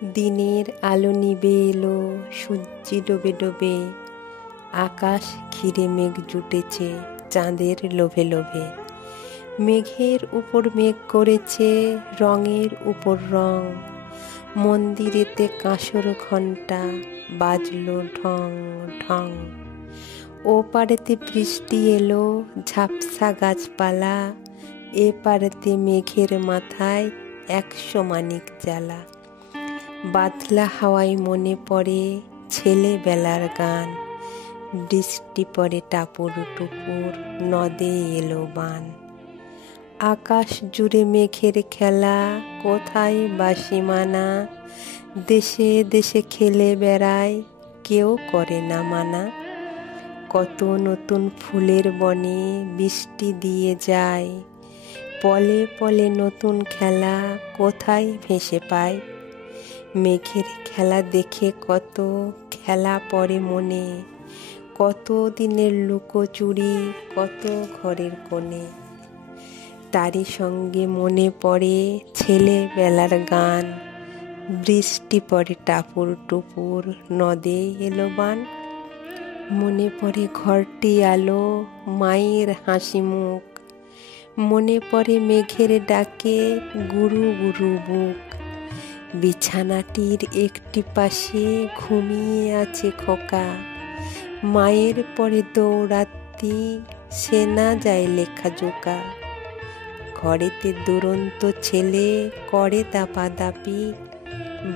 দিনের আলো নিবে এলো, সূর্যি ডোবে ডোবে, আকাশ ঘিরে মেঘ জুটেছে চাঁদের লোভে লোভে। মেঘের উপর মেঘ করেছে রঙের উপর রং, মন্দিরেতে কাঁসর ঘণ্টা বাজলো ঢং ঢং। ও পারেতে বৃষ্টি এলো ঝাপসা গাছপালা, এ পারেতে মেঘের মাথায় 100 মানিক জ্বালা। বাদলা হাওয়ায় মনে পড়ে ছেলেবেলার গান, বৃষ্টি পড়ে টাপুর টুপুর নদে এলো বান। আকাশ জুড়ে মেঘের খেলা, কোথায় বা সীমানা, দেশে দেশে খেলে বেড়ায় কেউ করে না মানা। কত নতুন ফুলের বনে বৃষ্টি দিয়ে যায়, পলে পলে নতুন খেলা কোথায় ভেসে পায়। মেঘের খেলা দেখে কত খেলা পড়ে মনে, কত দিনের লুকোচুরি কত ঘরের কোণে। তারই সঙ্গে মনে পড়ে ছেলেবেলার গান, বৃষ্টি পড়ে টাপুর টুপুর নদে এলো বান। মনে পড়ে ঘরটি আলো মায়ের হাসি মুখ, মনে পড়ে মেঘের ডাকে গুরু গুরু বুক। বিছানাটির একটি পাশে ঘুমিয়ে আছে খোকা, মায়ের পরে দৌড়াতি সে না যায় লেখাজোকা। ঘরেতে দুরন্ত ছেলে করে দাপাদাপি,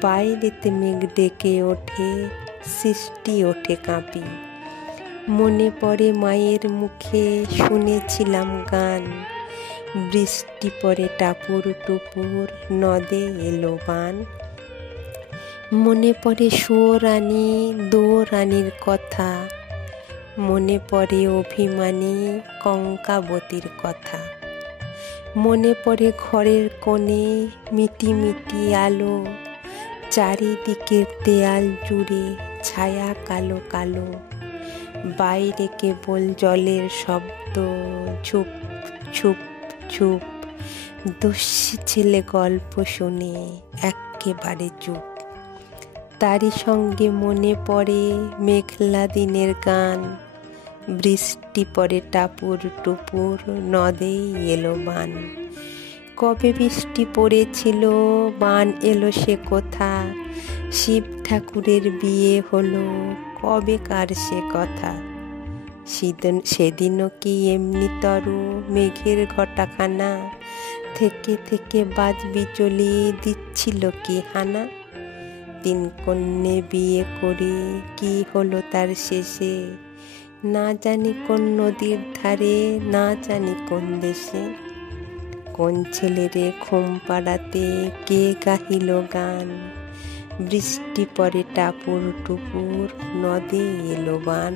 বাইরেতে মেঘ ডেকে ওঠে সৃষ্টি ওঠে কাঁপি। মনে পড়ে মায়ের মুখে শুনেছিলাম গান, বৃষ্টি পড়ে টাপুর টুপুর নদে এলো বান। মনে পড়ে সুয়োরানী দোরানির কথা, মনে পড়ে অভিমানী কঙ্কাবতীর কথা। মনে পড়ে ঘরের কোণে মিটি মিটি আলো, চারিদিকের দেয়াল জুড়ে ছায়া কালো কালো। বাইরে কেবল জলের শব্দ ঝুপ ঝুপ ঝুপ, দস্যি ছেলে গল্প শুনে এক্কেবারে চুপ। তারই সঙ্গে মনে পড়ে মেঘলা দিনের গান, বৃষ্টি পড়ে টাপুর টুপুর নদে এলো বান। কবে বৃষ্টি পড়েছিল বান এলো সে কথা, শিব ঠাকুরের বিয়ে হলো কবেকার সে কথা। সেদিনও কি এমনি তরু মেঘের ঘটাখানা, থেকে থেকে বাজ বিচলি দিচ্ছিল কি হানা। 3 কন্যে বিয়ে করে কি হলো তার শেষে, না জানি কোন নদীর ধারে না জানি কোন দেশে। কোন ছেলেরে ঘুম পাড়াতে কে গাহিল গান, বৃষ্টি পড়ে টাপুর টুপুর নদে এলো বান।